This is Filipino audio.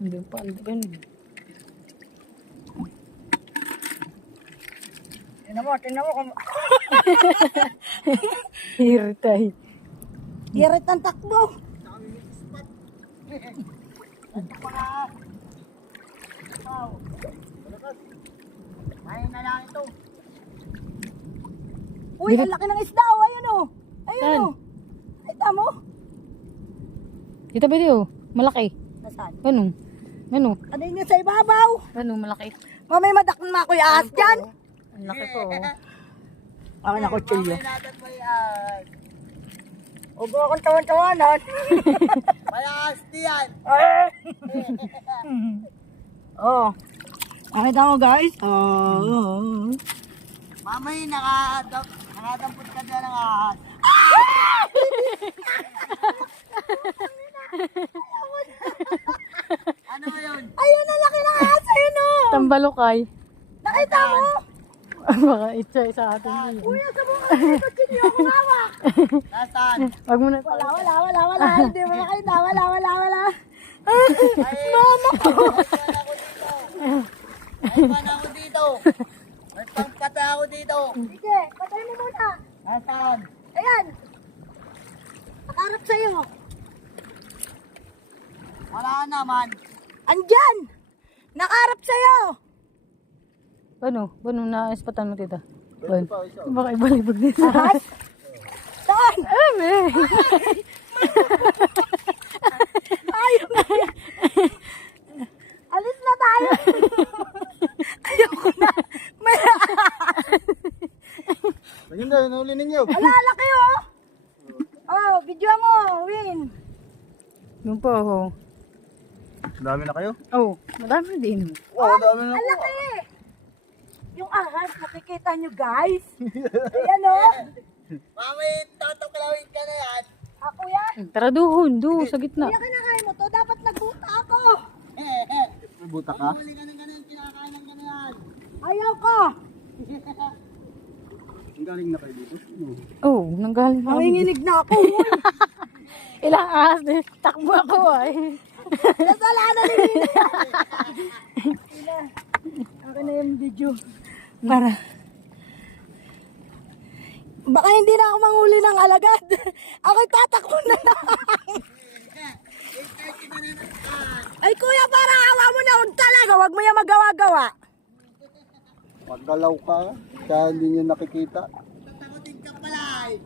Hindi pa, hindi pa yun. Tingnan mo kung Hiritay. irit ng takbo. Ayun na lang ito. Uy, ang laki ng isda. Oh. Ayun o. Ayun Saan? o. Ay, tamo. Dito ba yun? Malaki. Nasaan? Ano? Ano? Ano yun sa ibabaw? Ano, malaki. Mamay madakon mo ako yung ahas dyan. Ang laki po. Akin ako chilyo. Huwag mo akong tawan-tawanan. May ahas diyan. Oh. Nakita mo guys? Oh. Mamay nakadampot ka dyan ng ahas. Ano yun? Ayun na laki ng ahas. Ayun o. Tambalukay. Nakita mo? Baka itchay sa atin yun. Kuya, sa mga kutsilyo ako hawak. Nasaan? Wag mo na. Wala. Hindi mo makita. Wala. Mama ko. Ay, mana ako dito. May pangpatay ako dito. Sige, patay mo muna. Nasaan? Ayan. Nakarap sa'yo. Wala naman. Andyan. Nakarap sa'yo. Ano? Na-espatan mo, tita? Baka ibalibag din Ahas? Saan? Ayaw na yan. Alis na tayo. Ayoko na. May Ayun daw, nahuli ninyo. alalaki oh. Oh, video mo, Win. Yung po, ho. Dami na kayo? Oh, madami din. Wow, dami na Ang po. laki. Yung ahas, nakikita nyo guys. Ayan oh. Mami, tataklawin ka na yan. Ako yan. Tara doon, sa gitna. Kaya kinakain mo to, dapat nagbuta ako. May buta ka? Ayaw ko. Ang galing na kayo dito. Oh, nanggaling kami. Nanginginig na ako. Ilang ahas din. Takbo ako ay. Kasalanan ni Nina. Akin na yung video. Para. Baka hindi na ako manghuli ng alagad. Ako'y tatakbo na lang. Ay kuya, para awa mo na. Huwag talaga. Huwag mo yung magawa-gawa. Paggalaw ka, kaya hindi nyo nakikita. Tatakotin ka pala eh.